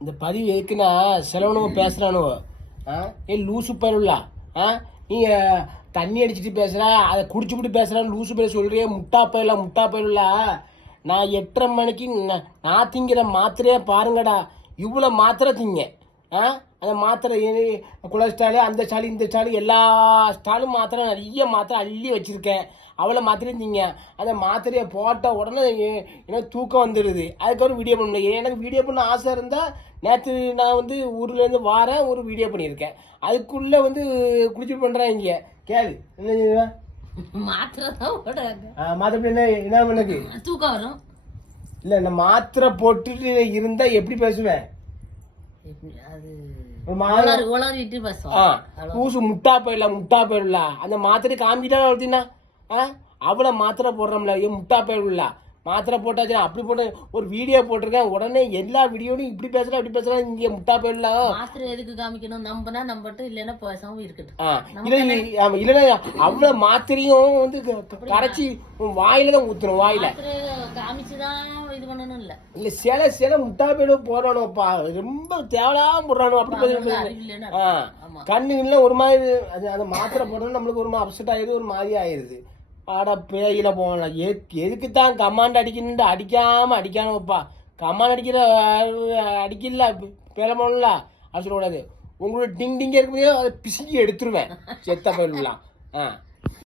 இந்த பதிவு எதுக்குன்னா செலவனவன் பேசுறானுவோ ஆ? ஏ லூசு பருளா ஆ? நீ தண்ணி அடிச்சுட்டு பேசுகிறா அதை குடிச்சுப்பிட்டு பேசுகிறான்னு லூசு பேர் சொல்கிறியே முட்டா பயிலா முட்டா பயிலா நான் எட்டரை மணிக்கு நான் திங்கிற மாத்திரையே பாருங்கடா. இவ்வளோ மாத்திரை திங்க. ஆ? அந்த மாத்திரை கொலஸ்ட்ராலு அந்த ஸ்டாலு இந்த ஸ்டாலு எல்லா ஸ்டாலும் மாத்திரை நிறைய மாத்திரை அள்ளி வச்சிருக்கேன். அவ்வளோ மாத்திரையும் திங்க அந்த மாத்திரையை போட்ட உடனே எனக்கு தூக்கம் வந்துடுது அதுக்கப்புறம் வீடியோ பண்ண எனக்கு வீடியோ பண்ண ஆசை இருந்தால் நேற்று நான் வந்து ஊர்லேருந்து வாரேன் ஒரு வீடியோ பண்ணியிருக்கேன். அதுக்குள்ளே வந்து குடிச்சு பண்ணுறேன் இங்கே. கேளு. என்ன? மாத்திரை தான் மாத்திரை என்ன என்ன பண்ணக்கு தூக்கம் வரும். இல்லை இந்த மாத்திரை போட்டுட்டு இருந்தால் எப்படி பேசுவேன் பூசு முட்டா போயிடலாம் முட்டா போயிடலாம் அந்த மாத்திரை காமிக்கிட்டா வளர்த்தீங்கன்னா ஆ அவ்வளோ மாத்திரை போடுறோம்ல. ஏன் முட்டா போயிடலாம் மாத்திரை போட்டாச்சுன்னா அப்படி போட்டு ஒரு வீடியோ போட்டிருக்கேன். உடனே எல்லா வீடியோலையும் இப்படி பேசுறேன் அப்படி பேசுறேன் இங்கே முட்டா போயிடலாம் மாத்திரை எதுக்கு காமிக்கணும்? நம்பனா நம்பட்டும் இல்லைன்னா பேசாம இருக்கட்டும். ஆ இல்லை ஆமா, இல்லைன்னா அவ்வளோ மாத்திரையும் வந்து கரைச்சி வாயில தான் ஊத்துறோம் வாயில. காமிச்சுதான் இது பண்ணணும் இல்ல. இல்ல சில சில முட்டா போயிட போறானோப்பா ரொம்ப தேவையில்லாம போடுறானோ அப்படி கண்ணுல ஒரு மாதிரி அது அந்த மாத்திரை போடணும் நம்மளுக்கு ஒரு அப்செட் ஆயிடுது ஒரு மாதிரி ஆயிடுது. ஆட பேயில போகலாம் எதுக்கு தான் கமாண்ட் அடிக்கணும்னு அடிக்காம அடிக்காமப்பா கமாண்ட் அடிக்கிற அடிக்கல பேல போகணும்ல அது சொல்லக்கூடாது உங்களோட டிங் டிங்க இருக்கும்போதே அதை பிசுக்கி எடுத்துருவேன். செத்த பயிலாம் ஆ.